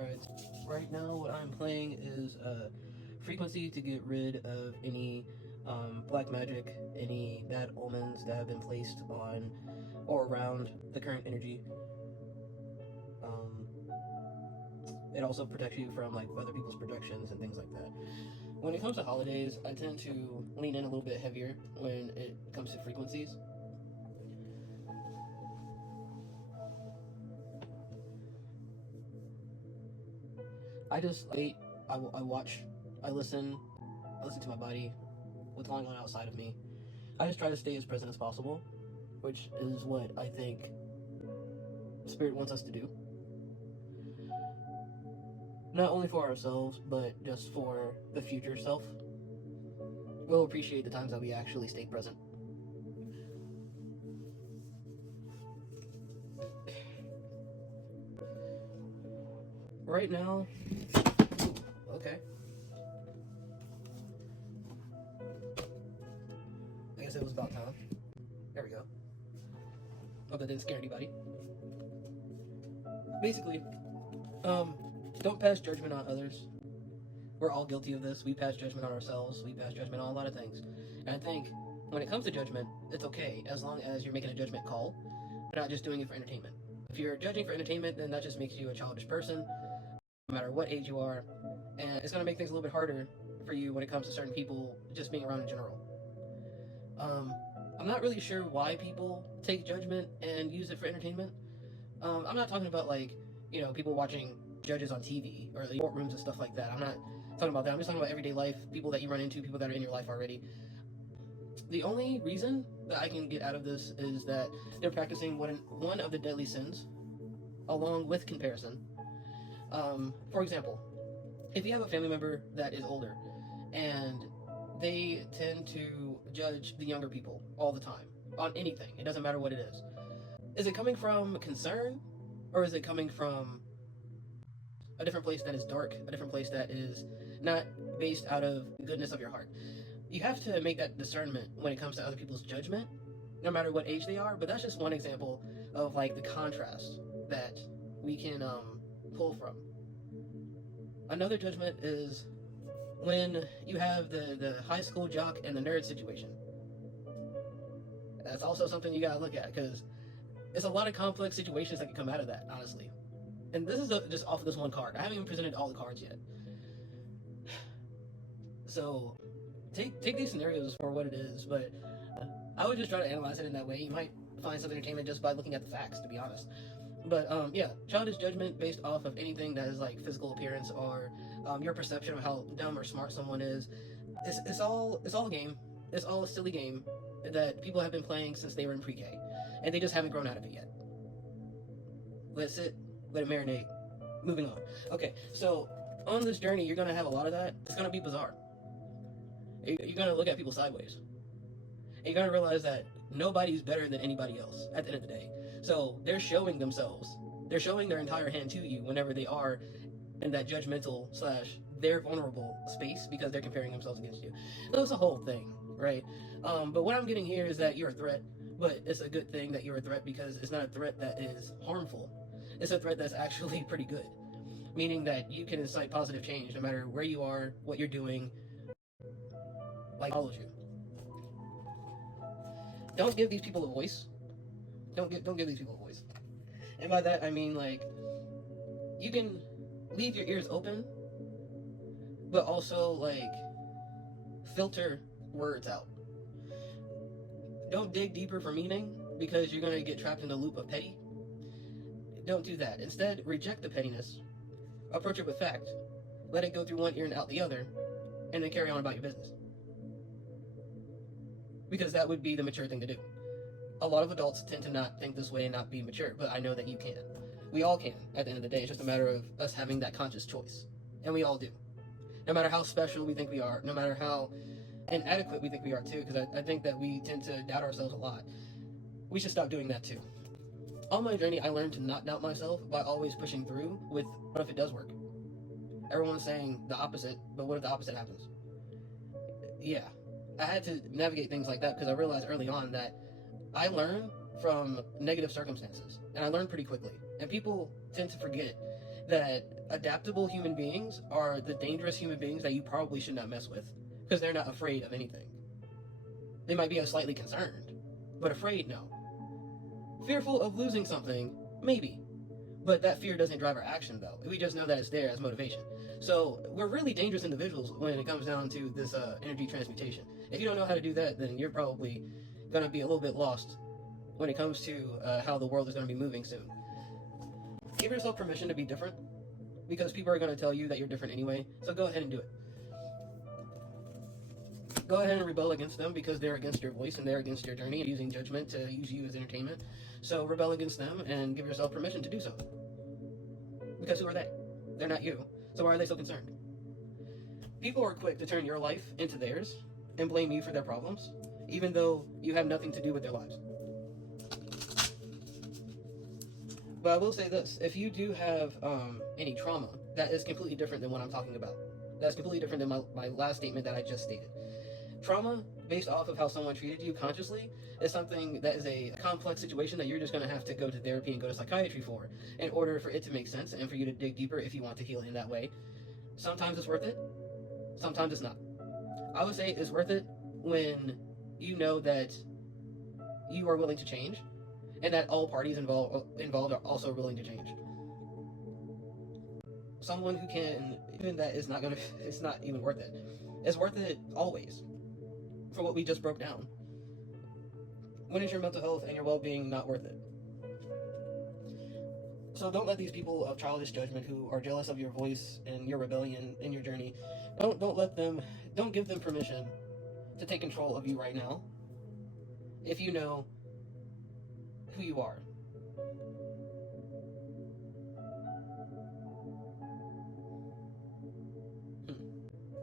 Alright, right now what I'm playing is Frequency to get rid of any black magic, any bad omens that have been placed on or around the current energy. Um, it also protects you from like other people's projections and things like that. When it comes to holidays, I tend to lean in a little bit heavier when it comes to frequencies. I just wait, I watch, I listen to my body, what's going on outside of me. I just try to stay as present as possible, which is what I think Spirit wants us to do. Not only for ourselves, but just for the future self. We'll appreciate the times that we actually stay present. Right now, okay. I guess it was about time. There we go. Hope that didn't scare anybody. Basically, don't pass judgment on others. We're all guilty of this. We pass judgment on ourselves. We pass judgment on a lot of things. And I think when it comes to judgment, it's okay as long as you're making a judgment call, but not just doing it for entertainment. If you're judging for entertainment, then that just makes you a childish person, no matter what age you are, and it's going to make things a little bit harder for you when it comes to certain people just being around in general. I'm not really sure why people take judgment and use it for entertainment. I'm not talking about like, people watching judges on TV or the courtrooms and stuff like that. I'm not talking about that. I'm just talking about everyday life, people that you run into, people that are in your life already. The only reason that I can get out of this is that they're practicing one of the deadly sins, along with comparison. For example, if you have a family member that is older and they tend to judge the younger people all the time on anything, it doesn't matter what it is it coming from concern, or is it coming from a different place that is dark, a different place that is not based out of the goodness of your heart? You have to make that discernment when it comes to other people's judgment, no matter what age they are. But that's just one example of like the contrast that we can pull from. Another judgment is when you have the high school jock and the nerd situation. That's also something you gotta look at, because it's a lot of complex situations that can come out of that, honestly. And this is just off of this one card. I haven't even presented all the cards yet. So take these scenarios for what it is, but I would just try to analyze it in that way. You might find some entertainment just by looking at the facts, to be honest. But yeah, childish judgment based off of anything that is like physical appearance or your perception of how dumb or smart someone is. It's all a game. It's all a silly game that people have been playing since they were in pre-K, and they just haven't grown out of it yet. Let it sit, let it marinate. Moving on. Okay, so on this journey, you're gonna have a lot of that. It's gonna be bizarre. You're gonna look at people sideways, and you're gonna realize that nobody's better than anybody else at the end of the day. So they're showing themselves. They're showing their entire hand to you whenever they are in that judgmental / they're vulnerable space, because they're comparing themselves against you. So it's a whole thing, right? But what I'm getting here is that you're a threat, but it's a good thing that you're a threat, because it's not a threat that is harmful. It's a threat that's actually pretty good, meaning that you can incite positive change no matter where you are, what you're doing, like follows you. Don't give these people a voice. Don't give these people a voice. And by that I mean, like, you can leave your ears open, but also like filter words out. Don't dig deeper for meaning, because you're gonna get trapped in the loop of petty. Don't do that. Instead, reject the pettiness. Approach it with fact. Let it go through one ear and out the other, and then carry on about your business. Because that would be the mature thing to do. A lot of adults tend to not think this way and not be mature, but I know that you can. We all can, at the end of the day. It's just a matter of us having that conscious choice. And we all do. No matter how special we think we are, no matter how inadequate we think we are too, because I think that we tend to doubt ourselves a lot. We should stop doing that too. On my journey, I learned to not doubt myself by always pushing through with, what if it does work? Everyone's saying the opposite, but what if the opposite happens? Yeah, I had to navigate things like that, because I realized early on that I learn from negative circumstances, and I learn pretty quickly. And people tend to forget that adaptable human beings are the dangerous human beings that you probably should not mess with because they're not afraid of anything. They might be slightly concerned, but afraid, no. Fearful of losing something, maybe. But that fear doesn't drive our action, though. We just know that it's there as motivation. So we're really dangerous individuals when it comes down to this energy transmutation. If you don't know how to do that, then you're probably going to be a little bit lost when it comes to how the world is going to be moving soon. Give yourself permission to be different, because people are going to tell you that you're different anyway, so go ahead and do it. Go ahead and rebel against them because they're against your voice and they're against your journey and using judgment to use you as entertainment. So rebel against them and give yourself permission to do so. Because who are they? They're not you. So why are they so concerned? People are quick to turn your life into theirs and blame you for their problems, even though you have nothing to do with their lives. But I will say this, if you do have any trauma, that is completely different than what I'm talking about. That's completely different than my last statement that I just stated. Trauma, based off of how someone treated you consciously, is something that is a complex situation that you're just going to have to go to therapy and go to psychiatry for in order for it to make sense and for you to dig deeper if you want to heal in that way. Sometimes it's worth it, sometimes it's not. I would say it's worth it when you know that you are willing to change and that all parties involved are also willing to change. Someone who can, even that is not it's not even worth it. It's worth it always. For what we just broke down. When is your mental health and your well-being not worth it? So don't let these people of childish judgment who are jealous of your voice and your rebellion in your journey, don't give them permission to take control of you right now if you know who you are.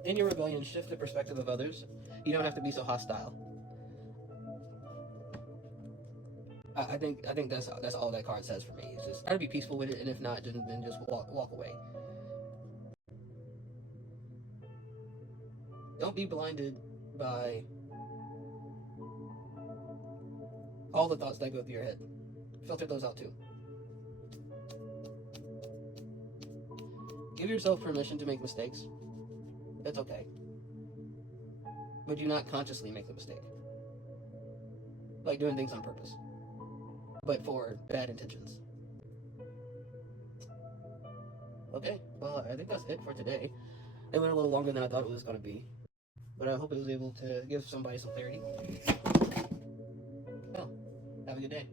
In your rebellion, shift the perspective of others. You don't have to be so hostile. I think that's all that card says for me. It's just try to be peaceful with it, and if not, then just walk away. Don't be blinded by all the thoughts that go through your head. Filter those out too. Give yourself permission to make mistakes. That's okay. But do not consciously make the mistake. Like doing things on purpose. But for bad intentions. Okay, well, I think that's it for today. It went a little longer than I thought it was going to be. But I hope it was able to give somebody some clarity. Well, have a good day.